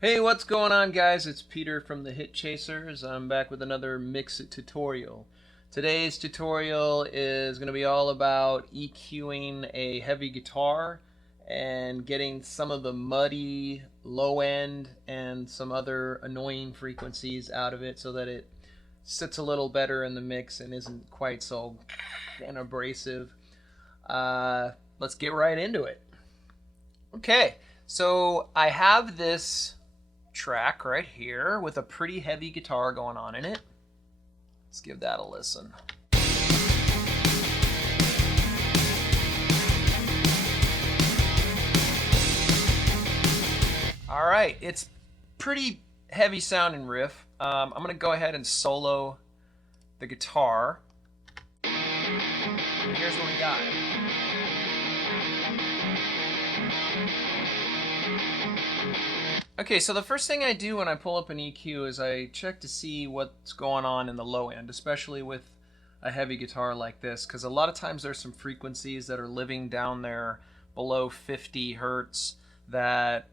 Hey, what's going on, guys? It's Peter from the Hit Chasers. I'm back with another Mixit tutorial. Today's tutorial is going to be all about EQing a heavy guitar and getting some of the muddy low end and some other annoying frequencies out of it so that it sits a little better in the mix and isn't quite so and abrasive. Let's get right into it. Okay, so I have this track right here with a pretty heavy guitar going on in it. Let's give that a listen. All right, it's pretty heavy sounding riff. I'm gonna go ahead and solo the guitar. And here's what we got. Okay, so the first thing I do when I pull up an EQ is I check to see what's going on in the low end, especially with a heavy guitar like this, because a lot of times there's some frequencies that are living down there below 50 hertz that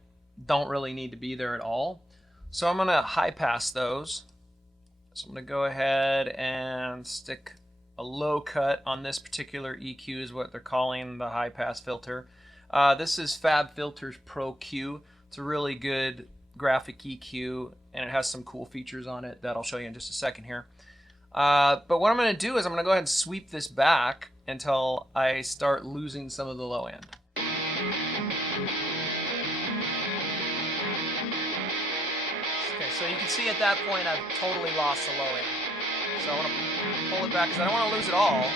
don't really need to be there at all. So I'm going to high pass those. So I'm going to go ahead and stick a low cut on this particular EQ, is what they're calling the high pass filter. This is FabFilter's Pro Q. It's a really good graphic EQ, and it has some cool features on it that I'll show you in just a second here. But what I'm going to do is I'm going to go ahead and sweep this back until I start losing some of the low end. Okay, so you can see at that point I've totally lost the low end. So I want to pull it back because I don't want to lose it all.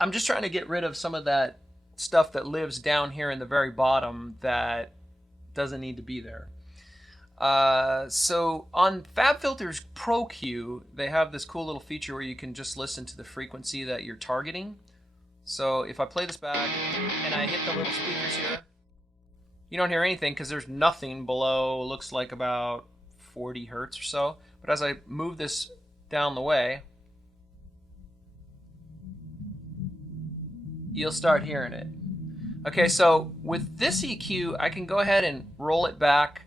I'm just trying to get rid of some of that stuff that lives down here in the very bottom that doesn't need to be there. So on FabFilter's Pro Q, they have this cool little feature where you can just listen to the frequency that you're targeting. So if I play this back and I hit the little speakers here, you don't hear anything because there's nothing below, looks like about 40 hertz or so. But as I move this down the way, you'll start hearing it. Okay, so with this EQ, I can go ahead and roll it back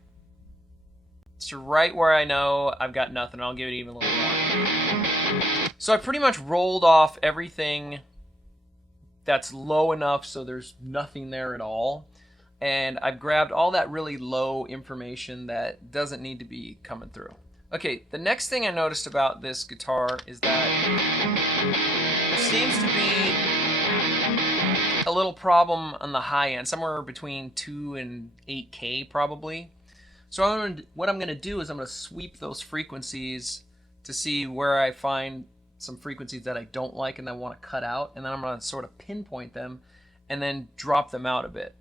to right where I know I've got nothing. I'll give it even a little more. So I pretty much rolled off everything that's low enough so there's nothing there at all. And I've grabbed all that really low information that doesn't need to be coming through. Okay, the next thing I noticed about this guitar is that there seems to be a little problem on the high end, somewhere between 2 and 8K probably. So what I'm going to do is I'm going to sweep those frequencies to see where I find some frequencies that I don't like and I want to cut out, and then I'm going to sort of pinpoint them and then drop them out a bit.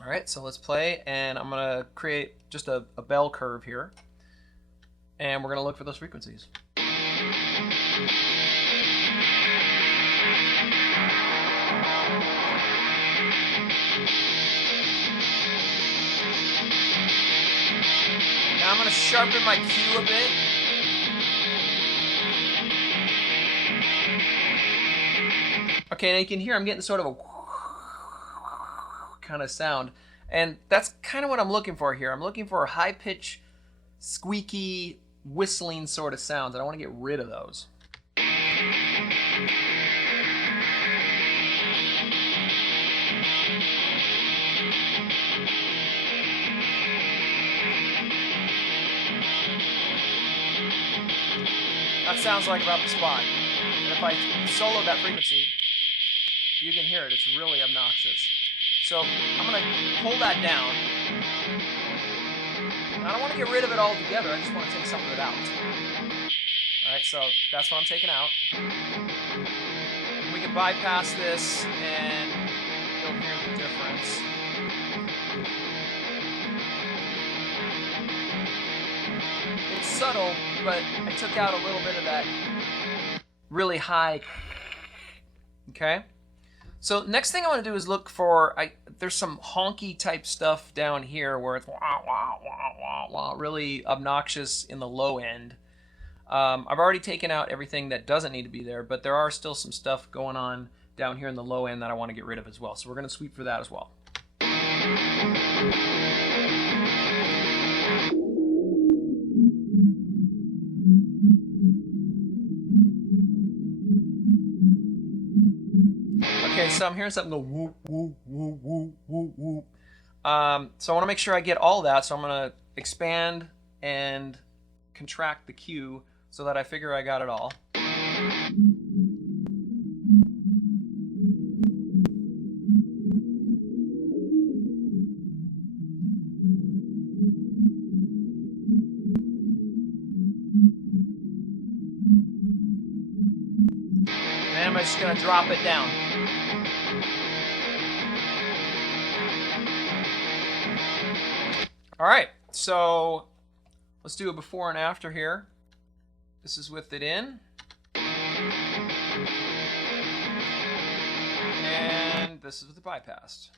All right, so let's play, and I'm going to create just a bell curve here, and we're going to look for those frequencies. Now I'm going to sharpen my Q a bit. Okay, now you can hear I'm getting sort of a kind of sound. And that's kind of what I'm looking for here. I'm looking for high pitch, squeaky, whistling sort of sounds, and I want to get rid of those. That sounds like about the spot. And if I solo that frequency, you can hear it. It's really obnoxious. So I'm going to pull that down. And I don't want to get rid of it altogether. I just want to take some of it out. All right, so that's what I'm taking out. We can bypass this, and you'll hear the difference. It's subtle, but I took out a little bit of that really high. Okay? So next thing I want to do is look for, there's some honky type stuff down here where it's wah, wah, wah, wah, wah, really obnoxious in the low end. I've already taken out everything that doesn't need to be there, but there are still some stuff going on down here in the low end that I want to get rid of as well. So we're going to sweep for that as well. so I'm hearing something go whoop, whoop, whoop, whoop, whoop, whoop. So I want to make sure I get all that, so I'm going to expand and contract the cue so that I figure I got it all. And I'm just going to drop it down. All right, so let's do a before and after here. This is with it in. And this is with it bypassed.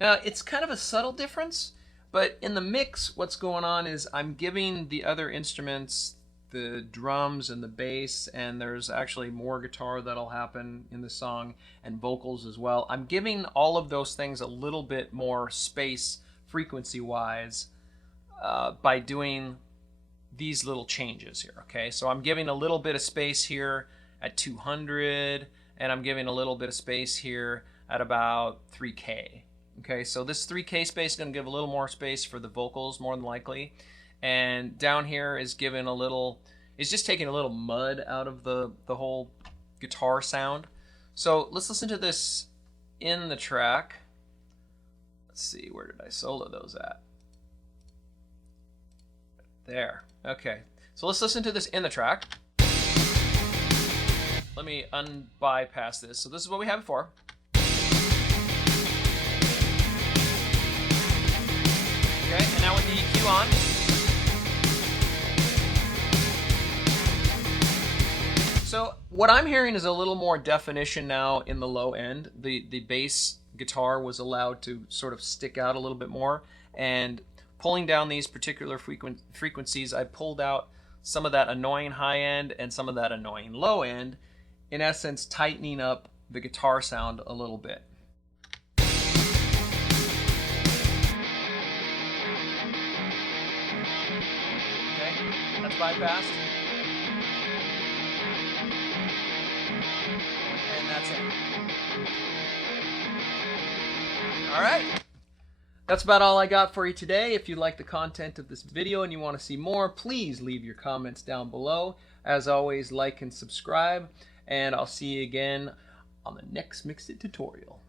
Now, it's kind of a subtle difference, but in the mix, what's going on is I'm giving the other instruments, the drums and the bass, and there's actually more guitar that'll happen in the song, and vocals as well. I'm giving all of those things a little bit more space frequency-wise by doing these little changes here, okay? So I'm giving a little bit of space here at 200, and I'm giving a little bit of space here at about 3K. Okay, so this 3K space is going to give a little more space for the vocals, more than likely. And down here is given a little, it's just taking a little mud out of the whole guitar sound. So let's listen to this in the track. Let's see, where did I solo those at? There. Okay, so let's listen to this in the track. Let me unbypass this. So this is what we had before. Okay, and now with the EQ on. So what I'm hearing is a little more definition now in the low end. The bass guitar was allowed to sort of stick out a little bit more, and pulling down these particular frequencies, I pulled out some of that annoying high end and some of that annoying low end, in essence tightening up the guitar sound a little bit. That's bypassed. And that's it. All right. That's about all I got for you today. If you like the content of this video and you want to see more, please leave your comments down below. As always, like and subscribe, and I'll see you again on the next Mixit tutorial.